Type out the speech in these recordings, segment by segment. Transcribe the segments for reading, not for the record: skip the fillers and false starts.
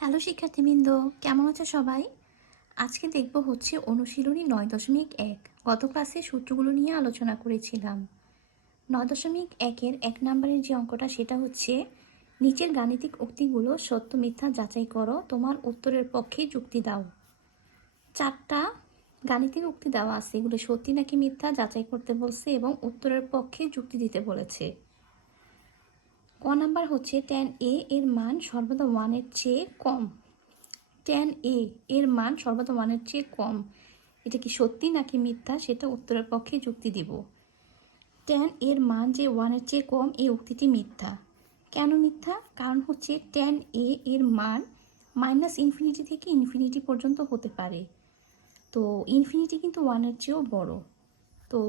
Hello শিক্ষার্থীবৃন্দ, কেমন আছো সবাই? আজকে দেখব হচ্ছে অনুশীলনী 9.1। গত ক্লাসে সূত্রগুলো নিয়ে আলোচনা করেছিলাম। 9.1-এর 1 নম্বরের যে অঙ্কটা সেটা হচ্ছে নিচের গাণিতিক উক্তিগুলো সত্য মিথ্যা যাচাই করো, তোমার উত্তরের পক্ষে যুক্তি দাও। 4টা গাণিতিক উক্তি দেওয়া আছে, এগুলো সত্যি নাকি মিথ্যা যাচাই করতে বলছে এবং উত্তরের পক্ষে যুক্তি দিতে বলেছে। ক নাম্বার হচ্ছে tan a এর মান সর্বদা 1-এর চেয়ে কম। tan a এর মান সর্বদা 1-এর চেয়ে কম, এটা কি সত্যি নাকি মিথ্যা সেটা উত্তরের পক্ষে যুক্তি দিব। tan এর মান যে 1-এর চেয়ে কম, এই উক্তিটি মিথ্যা। কেন মিথ্যা? কারণ হচ্ছে tan a এর মান -∞ থেকে ইনফিনিটি পর্যন্ত হতে পারে, তো ইনফিনিটি কিন্তু 1-এর চেয়েও বড়। তো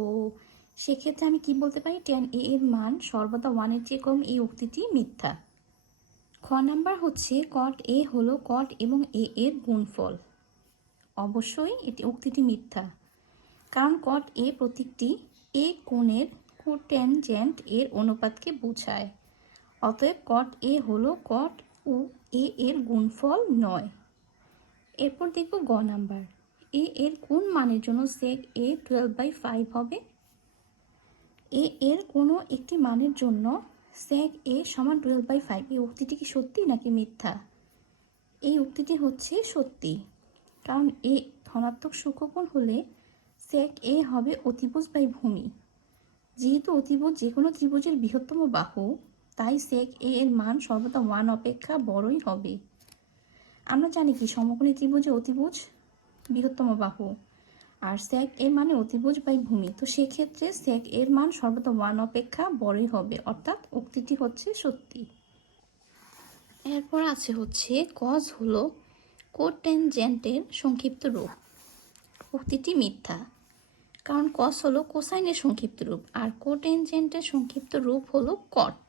সেক্ষেত্রে আমি কি বলতে পারি, tan a এর মান সর্বদা 1-এর চেয়ে কম, এই উক্তিটি মিথ্যা। খ নাম্বার হচ্ছে cot a হলো cot এবং a এর গুণফল। অবশ্যই এটি উক্তিটি মিথ্যা, কারণ cot a প্রতীকটি a কোণের কোট্যানজেন্ট এর অনুপাতকে বোঝায়। অতএব cot a হলো cot ও a এর গুণফল নয়। এরপর দেখব গ নাম্বার, a এর কোন মানের জন্য sec a 12/5 হবে? a এর কোনো একটি মানের জন্য sec a সমান 12/5, এই উক্তিটি কি সত্যি নাকি মিথ্যা? এই উক্তিটি হচ্ছে সত্যি, কারণ a ধনাত্মক সূক্ষ্মকোণ হলে sec a হবে অতিভুজ বাই ভূমি। যেহেতু অতিভুজ যে কোনো ত্রিভুজের বৃহত্তম বাহু, তাই sec a এর মান সর্বদা 1 অপেক্ষা বড়ই হবে। আমরা জানি কি সমকোণী ত্রিভুজে অতিভুজ বৃহত্তম বাহু, আর sec এর মানে অতিভুজ বাই ভূমি, তো সেক্ষেত্রে sec এর মান সর্বদা 1 অপেক্ষা বড়ই হবে, অর্থাৎ উক্তিটি হচ্ছে সত্যি। এরপর আছে হচ্ছে cos হলো কোট্যানজেন্টের সংক্ষিপ্ত রূপ। উক্তিটি মিথ্যা, কারণ cos হলো কোসাইনের সংক্ষিপ্ত রূপ আর কোট্যানজেন্টের সংক্ষিপ্ত রূপ হলো cot।